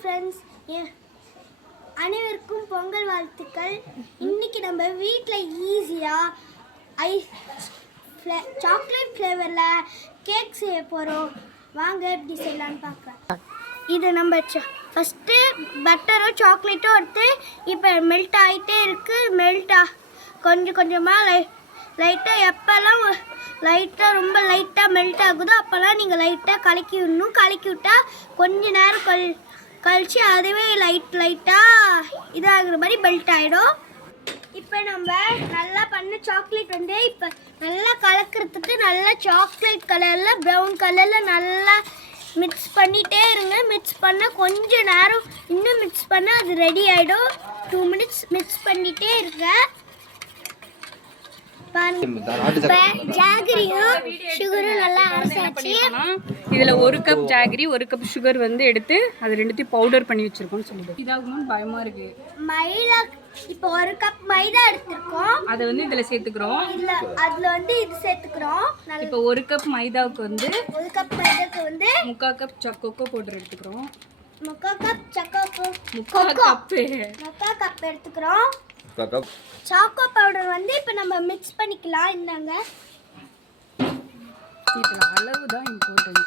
Friends, அனைவருக்கும் பொங்கல் வாழ்த்துக்கள். இன்னைக்கு நம்ம வீட்டில் ஈஸியாக சாக்லேட் ஃப்ளேவரில் கேக் செய்ய போகிறோம். வாங்க எப்படி செய்யலான்னு பார்க்கலாம். இது நம்ம ஃபஸ்ட்டு பட்டரோ சாக்லேட்டோ எடுத்து இப்போ மெல்ட் ஆகிட்டே இருக்குது. கொஞ்சம் கொஞ்சமாக லைட்டாக எப்போல்லாம் லைட்டாக ரொம்ப லைட்டாக மெல்ட் ஆகுதோ அப்போல்லாம் நீங்கள் லைட்டாக கலக்கி விடணும். கலக்கி விட்டால் கொஞ்ச நேரம் கழிச்சு அதுவே லைட்டாக இதாகிற மாதிரி மெல்ட் ஆகிடும். இப்போ நம்ம நல்லா பண்ண சாக்லேட் வந்து இப்போ நல்லா கலக்கிறதுக்கு நல்லா சாக்லேட் கலரில் ப்ரௌன் கலரில் நல்லா மிக்ஸ் பண்ணிகிட்டே இருங்க. மிக்ஸ் பண்ண கொஞ்ச நேரம் இன்னும் மிக்ஸ் பண்ண அது ரெடி ஆகிடும். 2 மினிட்ஸ் மிக்ஸ் பண்ணிகிட்டே இருங்க. இதுல 1 கப் ஜாகரி 1 கப் சுகர் வந்து எடுத்து அது ரெண்டுத்தையும் பவுடர் பண்ணி வச்சிருக்கோம். சொல்லிட்டு இதாகணும் பயமா இருக்கு. மைதா இப்போ 1 கப் மைதா எடுத்துருக்கோம். அதை வந்து இதுல சேர்த்துக்கிறோம். அதுல வந்து இது சேர்த்துக்கிறோம். இப்போ 1 கப் மைதாவுக்கு வந்து 1 கப் மைதாக்கு வந்து 3/4 கப் கொக்கோ பவுடர் எடுத்துக்கிறோம். 3/4 கப் எடுத்துக்கிறோம். சாக்கோ பவுடர் வந்து இப்போ நம்ம மிக்ஸ் பண்ணிக்கலாம். இந்தாங்க, இதில் அளவு தான் இம்பார்ட்டன்ட்.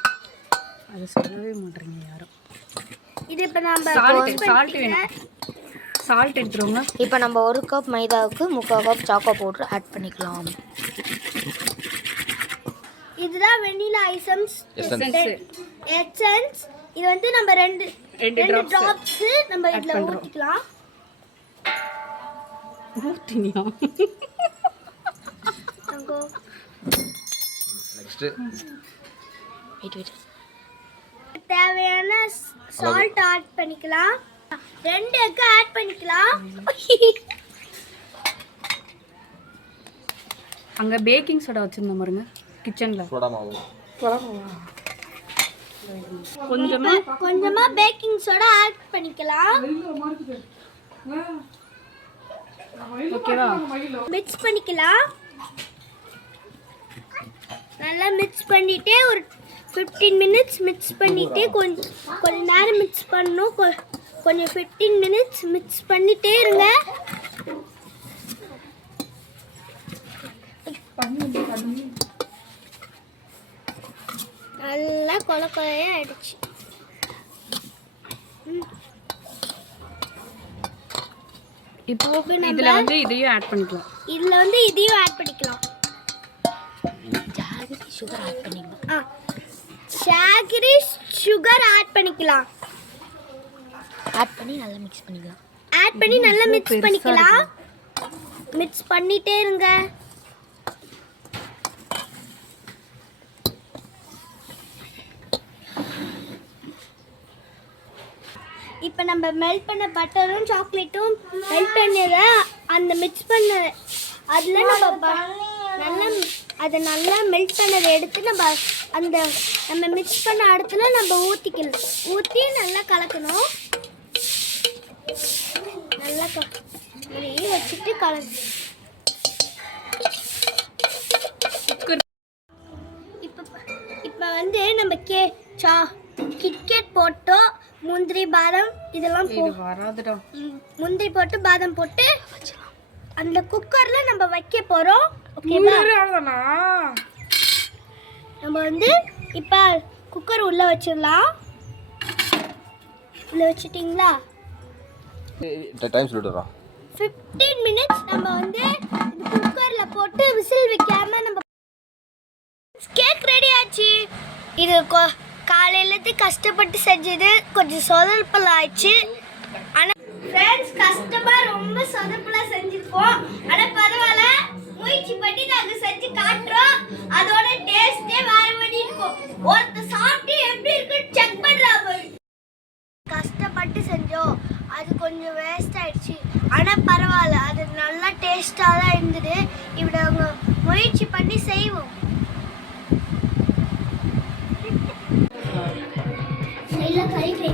அது சொல்லவே மாட்டேறீங்க யாரும். இது இப்போ நம்ம சால்ட் வேணும். சால்ட் எடுத்துருவோங்க. இப்போ நம்ம 1 கப் மைதாவுக்கு 3/4 கப் சாக்கோ பவுடர் ஆட் பண்ணிக்கலாம். இதுதான் வெண்ணிலா எசன்ஸ். இது வந்து நம்ம ரெண்டு டிராப்ஸ் நம்ம இதுல ஊத்திக்கலாம். ஊத்தினியா? நெக்ஸ்ட் தேவையான சால்ட் ஆட் பண்ணிக்கலாம். 2 எக் ஆட் பண்ணிக்கலாம். அங்க பேக்கிங் சோடா வச்சிருந்தோம் பாருங்க கிச்சன்ல. சோடா மாவு கொஞ்சமா பேக்கிங் சோடா ஆட் பண்ணிக்கலாம். ஓகேவா? மிக்ஸ் பண்ணிக்கலாம். நல்லா மிக்ஸ் பண்ணிட்டே ஒரு 15 மினிட்ஸ் மிக்ஸ் பண்ணிட்டே கொஞ்ச நேரம் மிக்ஸ் பண்ணணும். கொஞ்சம் 15 மினிட்ஸ் மிக்ஸ் பண்ணிட்டே இருங்க. நல்லா கொலையா ஆயிடுச்சு. இப்போ இதுல வந்து இதையும் ஆட் பண்ணிக்கலாம். ஜாகரி சுகர் ஆட் பண்ணிக்கலாம். ஜாகரி சுகர் ஆட் பண்ணிக்கலாம். ஆட் பண்ணி நல்லா மிக்ஸ் பண்ணிக்கலாம். மிக்ஸ் பண்ணிட்டே இருங்க. இப்போ நம்ம மெல்ட் பண்ண பட்டரும் சாக்லேட்டும் மெல்ட் பண்ணத அந்த மிக்ஸ் பண்ண அதில் அதை நல்லா மெல்ட் பண்ணதை எடுத்து நம்ம மிக்ஸ் பண்ண இடத்துல நம்ம ஊற்றி நல்லா கலக்கணும். நல்லா வச்சுட்டு இப்போ வந்து நம்ம கிட்கேட் போட்டோம். முந்திரி பாதாம் இதெல்லாம் முந்திரி போட்டு பாதாம் போட்டு அந்த குக்கர்ல நம்ம வைக்க போறோம். ஓகேவா? நம்ம வந்து இப்ப குக்கர் உள்ள வச்சிடலாம். உள்ள வச்சிட்டீங்களா? டைம் சொல்லிடுறா. 15 மினிட்ஸ் நம்ம வந்து குக்கர்ல போட்டு விசில் வைக்காம நம்ம கேக் ரெடி ஆச்சு. இது காலையிலேருந்து கஷ்டப்பட்டு செஞ்சது கொஞ்சம் சொதப்பல் ஆயிடுச்சு. ஆனால் ஃப்ரெண்ட்ஸ் கஷ்டமாக ரொம்ப சொதப்பலாக செஞ்சுருக்கோம். ஆனால் பரவாயில்ல, முயற்சி பண்ணி நாங்கள் செஞ்சு காட்டுறோம். அதோட டேஸ்ட்டே வேறு மாதிரி இருக்கும். ஒருத்தர் சாப்பிட்டு எப்படி இருக்குன்னு செக் பண்ணுறாங்க. கஷ்டப்பட்டு செஞ்சோம், அது கொஞ்சம் வேஸ்ட் ஆயிடுச்சு. ஆனால் பரவாயில்ல, அது நல்லா டேஸ்ட்டாக தான் இருந்தது. இப்படி அவங்க முயற்சி பண்ணி செய்வோம். சூப்பரா இருக்கு.